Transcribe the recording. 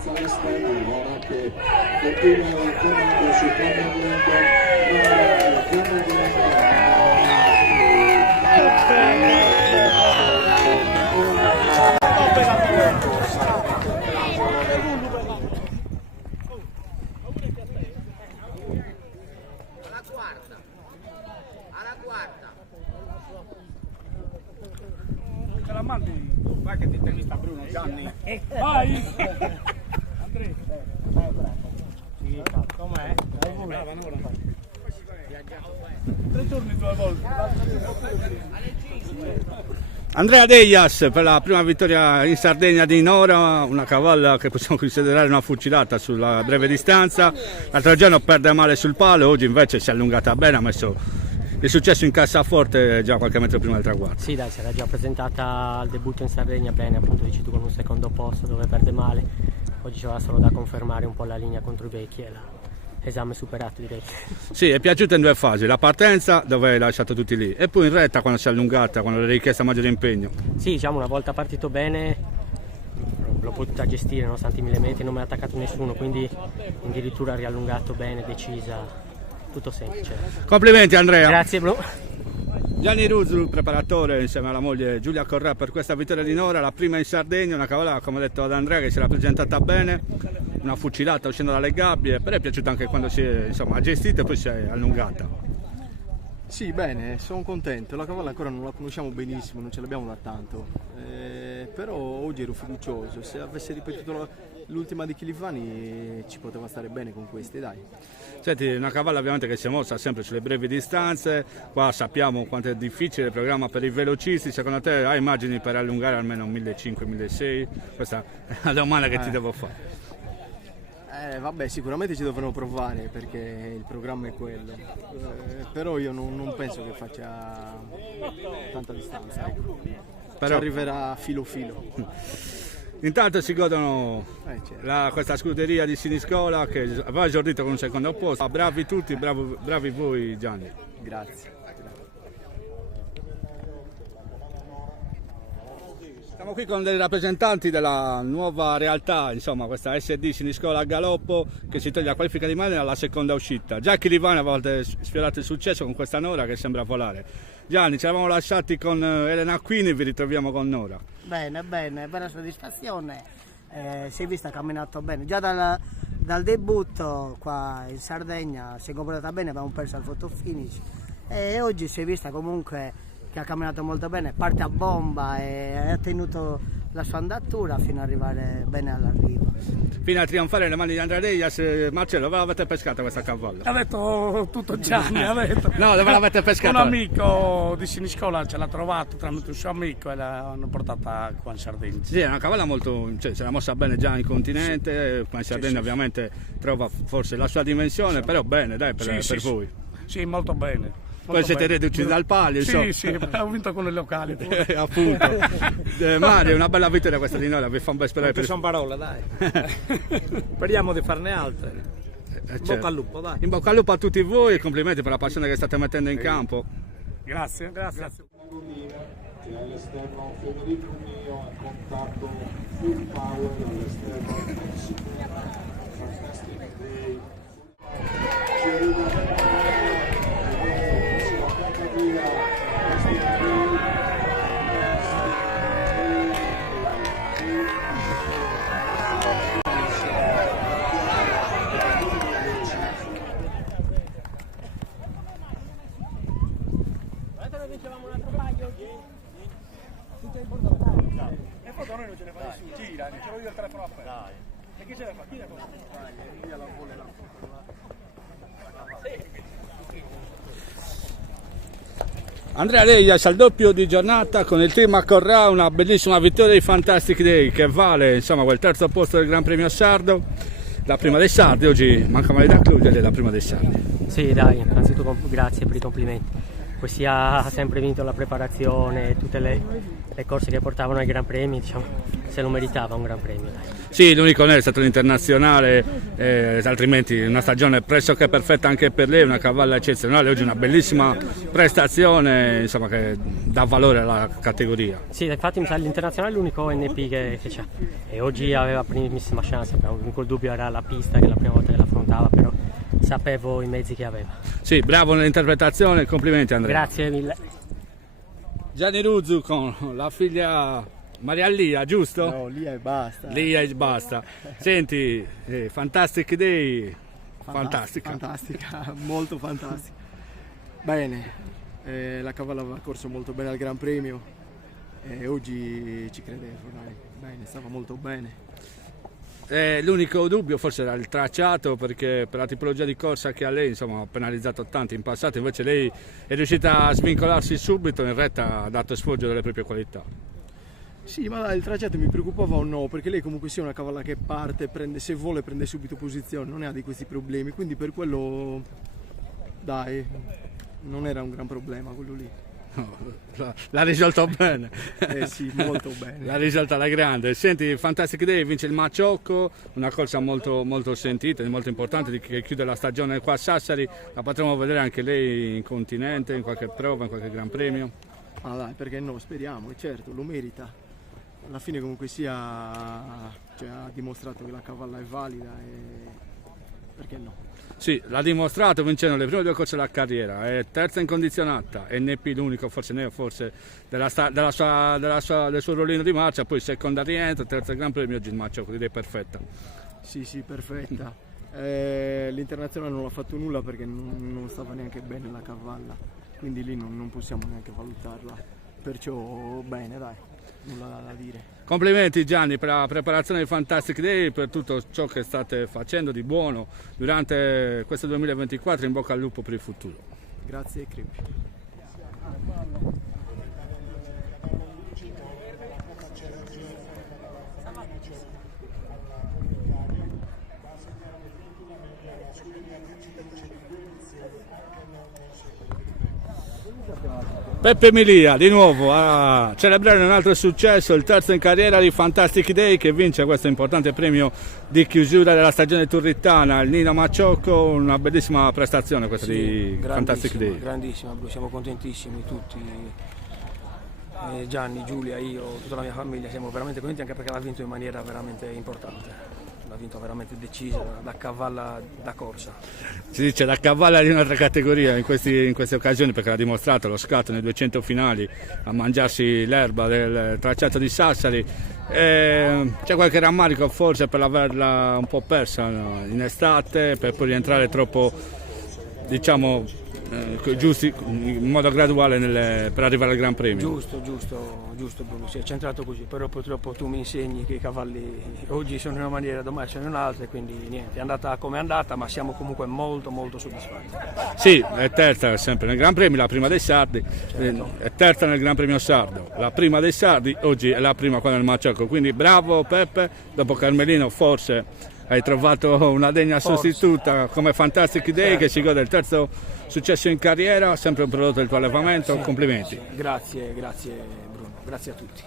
partenza all'esterno, non che continua il comando su alla quarta. Ce la mandi? Vai che ti intervista Bruno, Gianni. Vai! Andrea. Sì, com'è? Brava, Nora. 3 giorni 2 volte. Andrea Deias per la prima vittoria in Sardegna di Nora, una cavalla che possiamo considerare una fucilata sulla breve distanza. L'altro giorno perde male sul palo, oggi invece si è allungata bene, ha messo il successo in cassaforte già qualche metro prima del traguardo. Sì, dai, si era già presentata al debutto in Sardegna bene, appunto dici tu, con un secondo posto dove perde male. Oggi c'era solo da confermare un po' la linea contro i vecchi e l'esame superato, direi. Sì, è piaciuta in 2 fasi, la partenza dove hai lasciato tutti lì e poi in retta quando si è allungata, quando l'hai richiesta maggiore impegno. Sì, diciamo una volta partito bene l'ho potuta gestire nonostante i millimetri, non mi ha attaccato nessuno, quindi addirittura riallungato bene, decisa, tutto semplice. Complimenti Andrea. Grazie Bru. Gianni Ruzzu, preparatore insieme alla moglie Giulia Correa per questa vittoria di Nora, la prima in Sardegna, una cavalla come detto ad Andrea che si era presentata bene, una fucilata uscendo dalle gabbie, però è piaciuta anche quando si è, insomma, ha gestito e poi si è allungata. Sì, bene, sono contento, la cavalla ancora non la conosciamo benissimo, non ce l'abbiamo da tanto, però oggi ero fiducioso, se avesse ripetuto l'ultima di Chilifani ci poteva stare bene con queste, dai. Senti, una cavalla ovviamente che si è mossa sempre sulle brevi distanze, qua sappiamo quanto è difficile il programma per i velocisti, secondo te hai immagini per allungare almeno 1500-1600? Questa è la domanda che ti devo fare. Vabbè, sicuramente ci dovremmo provare perché il programma è quello, però io non penso che faccia tanta distanza, ecco. Però arriverà filo filo. Intanto si godono certo. Questa scuderia di Siniscola che aveva esordito con un secondo posto. Bravi tutti, bravi voi Gianni. Grazie. Siamo qui con dei rappresentanti della nuova realtà, insomma questa SD Siniscola a Galoppo che si toglie la qualifica di Modena alla seconda uscita. Già Chilivani a volte sfiorato il successo con questa Nora che sembra volare. Gianni, ci eravamo lasciati con Elena Quini, vi ritroviamo con Nora. Bene, bella soddisfazione, si è vista camminato bene, già dal debutto qua in Sardegna si è comportata bene, abbiamo perso al photo finish e oggi si è vista comunque che ha camminato molto bene, parte a bomba e ha tenuto la sua andatura fino ad arrivare bene all'arrivo. Fino a trionfare le mani di Andrea Deias. Marcello, dove l'avete pescata questa cavalla? Ha detto tutto Gianni, ha detto. No, dove l'avete pescata? Un amico di Siniscola ce l'ha trovato tramite un suo amico e l'hanno portata qua in Sardegna. Sì, è una cavalla molto, se l'ha mossa bene già in continente, qua in Sardegna ovviamente trova forse la sua dimensione, però bene, dai, per voi. Sì, molto bene. Poi siete reduci dal palio, insomma. Sì, ho vinto con le locali. Appunto. Mario, una bella vittoria questa di Nora, vi fa un bel sperare. Non sono parole, dai. Speriamo di farne altre. In bocca al lupo, dai. In bocca al lupo a tutti voi e complimenti per la passione che state mettendo in campo. Grazie. Che all'esterno Federico Mio a contatto full power all'esterno Fantastic Day. E poi da noi non ce ne fa nessuno, gira, ce l'ho io il telefono aperto. Dai. E chi ce ne fa? Chi ne fa? Via la vuole là. Andrea Deias al doppio di giornata con il team a Correa, una bellissima vittoria di Fantastic Day che vale insomma quel terzo posto del Gran Premio Sardo, la prima dei Sardi. Oggi manca male da Cluj ed è la prima dei Sardi. Sì, dai, innanzitutto grazie per i complimenti. Questi ha sempre vinto la preparazione, tutte le corse che portavano ai Gran Premi, diciamo, se lo meritava un Gran Premio. Dai. Sì, l'unico onore è stato l'internazionale, altrimenti una stagione pressoché perfetta anche per lei, una cavalla eccezionale, oggi una bellissima prestazione, insomma, che dà valore alla categoria. Sì, infatti mi sa l'internazionale è l'unico NP che c'ha e oggi aveva primissima chance, l'unico dubbio era la pista che è la prima volta che l'affrontava, però sapevo i mezzi che aveva. Sì, bravo nell'interpretazione, complimenti Andrea. Grazie mille. Gianni Ruzzu con la figlia Maria Lia, giusto? No, Lia e basta. Lia e basta. Senti, Fantastic Day, fantastica. Fantastica, molto fantastica. Bene, la cavalla aveva corso molto bene al Gran Premio e oggi ci credevo, dai. Bene, stava molto bene. L'unico dubbio forse era il tracciato, perché per la tipologia di corsa che ha lei, insomma, ha penalizzato tanti in passato, invece lei è riuscita a svincolarsi subito, in retta ha dato sfoggio delle proprie qualità. Sì, ma il tracciato mi preoccupava o no, perché lei comunque sia una cavalla che parte, prende, se vuole prende subito posizione, non ha di questi problemi, quindi per quello, dai, non era un gran problema quello lì. L'ha risolto bene. Sì, molto bene. L'ha risolta alla grande. Senti, Fantastic Day vince il Maciocco, una corsa molto, molto sentita, molto importante, che chiude la stagione qua a Sassari. La potremo vedere anche lei in continente, in qualche prova, in qualche Gran Premio. Ah dai, perché no, speriamo, e certo, lo merita. Alla fine comunque sia, cioè, ha dimostrato che la cavalla è valida e perché no? Sì, l'ha dimostrato vincendo le prime 2 corse della carriera, è terza incondizionata, NP l'unico, forse neo, forse del suo ruolino di marcia, poi seconda rientro, terza Gran Premio, oggi il Maciocco, direi perfetta. Sì, perfetta. L'internazionale non ha fatto nulla perché non stava neanche bene la cavalla, quindi lì non possiamo neanche valutarla, perciò bene, dai, nulla da dire. Complimenti Gianni per la preparazione di Fantastic Day, per tutto ciò che state facendo di buono durante questo 2024, in bocca al lupo per il futuro. Grazie Creepy. Peppe Milia di nuovo a celebrare un altro successo, il terzo in carriera di Fantastic Day, che vince questo importante premio di chiusura della stagione turritana. Il Nino Maciocco, una bellissima prestazione questa di Fantastic Day. Grandissima, siamo contentissimi tutti, Gianni, Giulia, io, tutta la mia famiglia, siamo veramente contenti anche perché l'ha vinto in maniera veramente importante. L'ha vinto veramente decisa, da cavalla da corsa. Si dice la cavalla di un'altra categoria in queste occasioni, perché l'ha dimostrato lo scatto nei 200 finali a mangiarsi l'erba del tracciato di Sassari. C'è qualche rammarico forse per averla un po' persa in estate, per poi rientrare troppo, diciamo, giusti, in modo graduale per arrivare al Gran Premio. Giusto Bruno, si è centrato così, però purtroppo tu mi insegni che i cavalli oggi sono in una maniera, domani sono in un'altra, quindi niente, è andata come è andata, ma siamo comunque molto soddisfatti. Sì, è terza sempre nel Gran Premio, la prima dei Sardi, certo. È terza nel Gran Premio Sardo, la prima dei Sardi, oggi è la prima qua nel Maciocco, quindi bravo Peppe, dopo Carmelino forse hai trovato una degna sostituta come Fantastic Day, certo, che si gode del terzo successo in carriera, sempre un prodotto del tuo allevamento, sì, complimenti. Sì. Grazie Bruno, grazie a tutti.